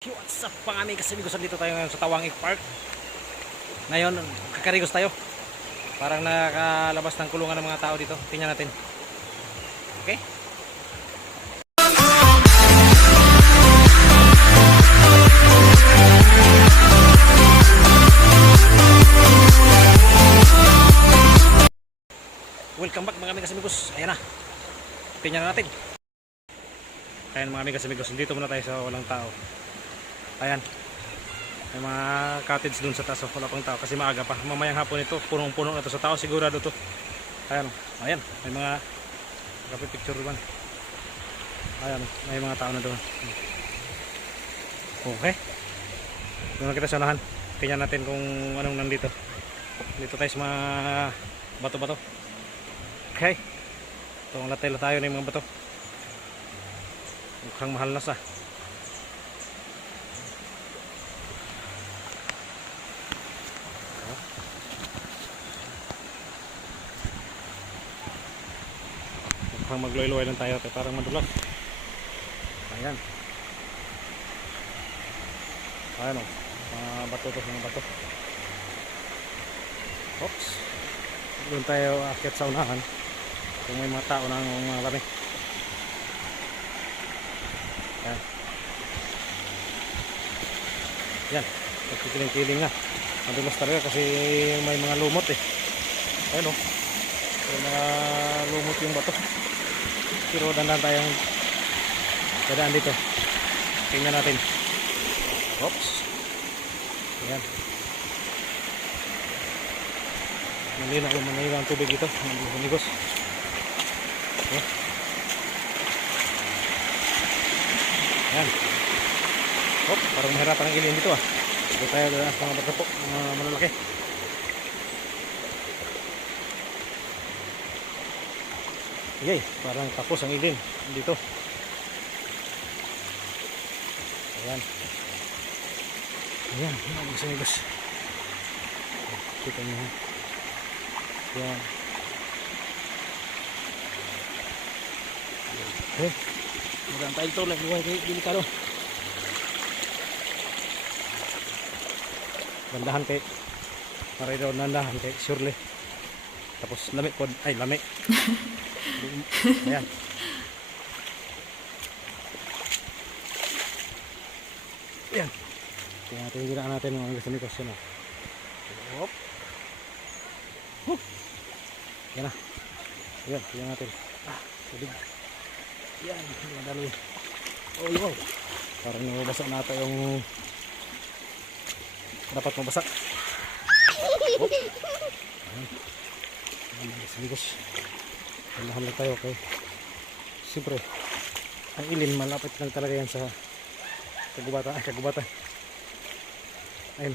What's up mga amigas, amigusan, dito tayo ngayon sa Tawangig Park. Ngayon, kakarigos tayo. Parang nakalabas ng kulungan ng mga tao dito. Tingnan natin. Okay? Welcome back mga amigas, amigos. Ayan na. Tingnan natin. Ayan mga amigas, amigos. Dito muna tayo sa walang tao. Ayan, may mga cottage dun sa taas, wala pang tao kasi maaga pa. Mamayang hapon ito, punong-puno na ito sa tao, sigurado to. Ayan, ayan, may mga picture naman. Ayan, may mga tao na doon. Okay, doon na kita sa unahan. Tingnan natin kung anong nandito. Dito tayo sa mga bato-bato. Okay, itong latela tayo ng mga bato. Mukhang mahal na sa. Mukhang magloy-loy lang tayo, parang madulas. Ayan. Ayan o, mga bato to, mga bato. Oops. Doon tayo akit sa unahan kung may mga tao na mga lami. Ayan. Ayan, nagkikiling-kiling na. Madulas talaga kasi may mga lumot eh. Ayan o, may mga lumot yung bato. Pero dandan tayong dadaan dito. Tingnan natin. Oops. Ayan. Malinaw yung manila ang tubig dito. Manigos. Okay. Ayan. Oh, parang mahirapan ang ilin dito ah. Dito tayo dadaan sa mga bato po. Mga malalaki. Okay, parang tapos ang ilin dito. Ayan. Ayan, amigos. Kita nyo. Ayan. Okay. Magandang tayo ito. Lagluhay kayo. Delikado. Gandahan kayo. Maray daw nandahan kayo. Surely. Tapos lami po. Ay, lami. Ayan. Ayan. Tingnan natin yung ginaan natin mga amigos yun. Hop. Hop. Ayan na. Ayan, tingnan natin. Tubig. Ayan, madali. Oh, wow. Parang nababasa na ito yung dapat mabasa. Hop. Ayan. Amigos. Panahan lang tayo, okay. Siyempre ang ilin malapit lang talaga yan sa kagubatan. Ay, kagubatan. Ayun.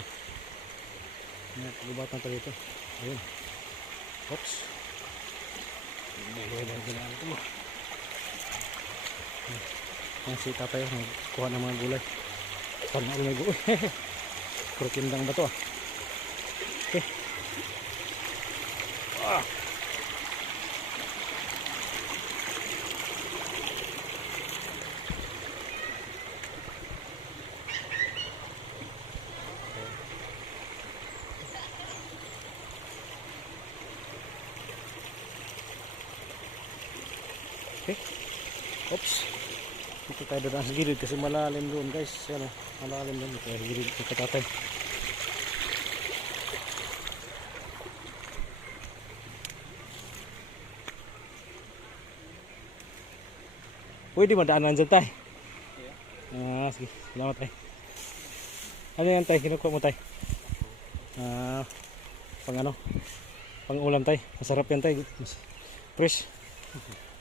Ayan, kagubatan pa dito. Ayun. Oops. Buloy lang ginaan ito mo. Ayan, si tatay kuha ng mga gulay. Parang may gulay. Krukindang ba ito ah. Okay. Okay. Oops. Dito tayo doon sa gilid kasi malalim doon guys. Ano, malalim doon. Dito tayo sa gilid. Dito tatay. Pwede madaanan dyan tayo. Sige. Salamat tayo. Ano yan tayo? Kinukuha mo tayo? Pang ano? Pang ulam tayo. Masarap yan tayo. Fresh.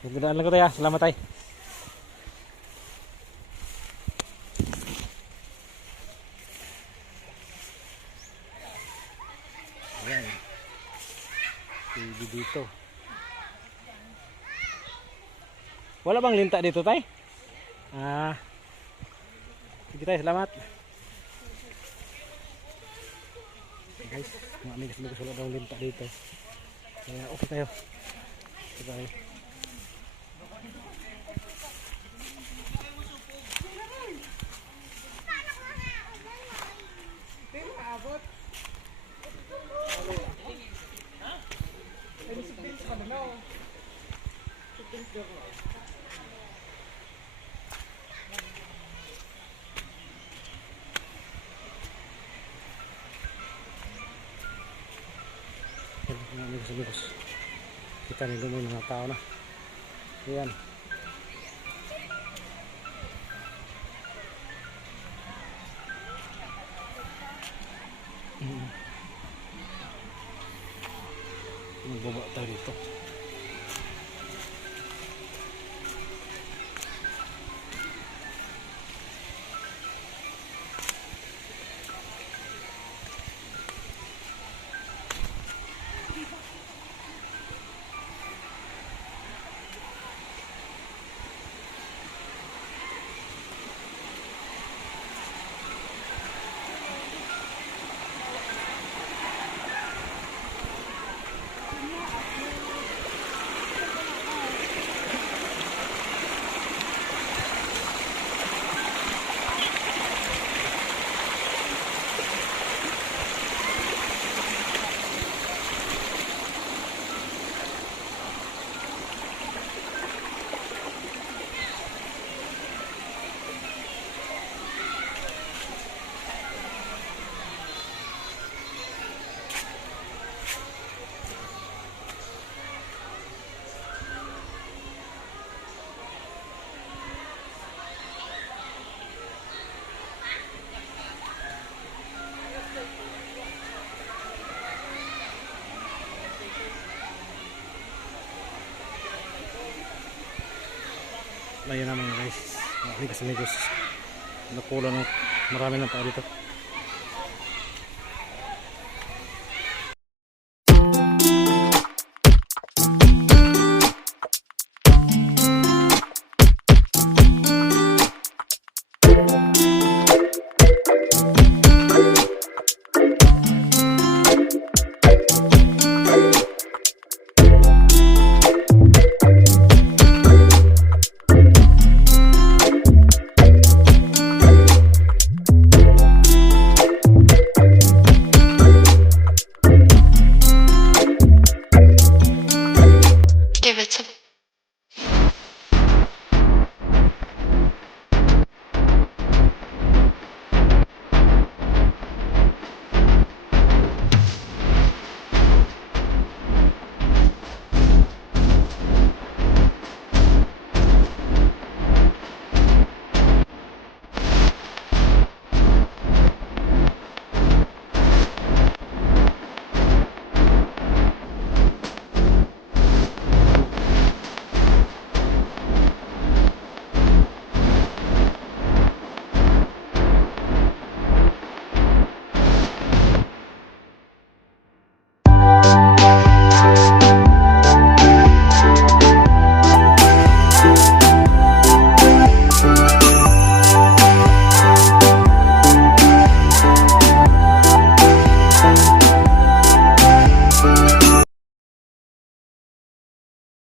Nagdadaan lang ko tayo. Salamat tayo. Ayan. Pwede dito. Wala bang linta dito tayo? Sige tayo. Salamat. Okay guys. Mga amigas wala bang linta dito. Kaya okay tayo. Okay tayo. mga amigos. Kita nyo may mga tao na. Ayan. Magbaba tayo dito. Ayun na mga guys, mga amigos, nakulo ng marami ng tao dito.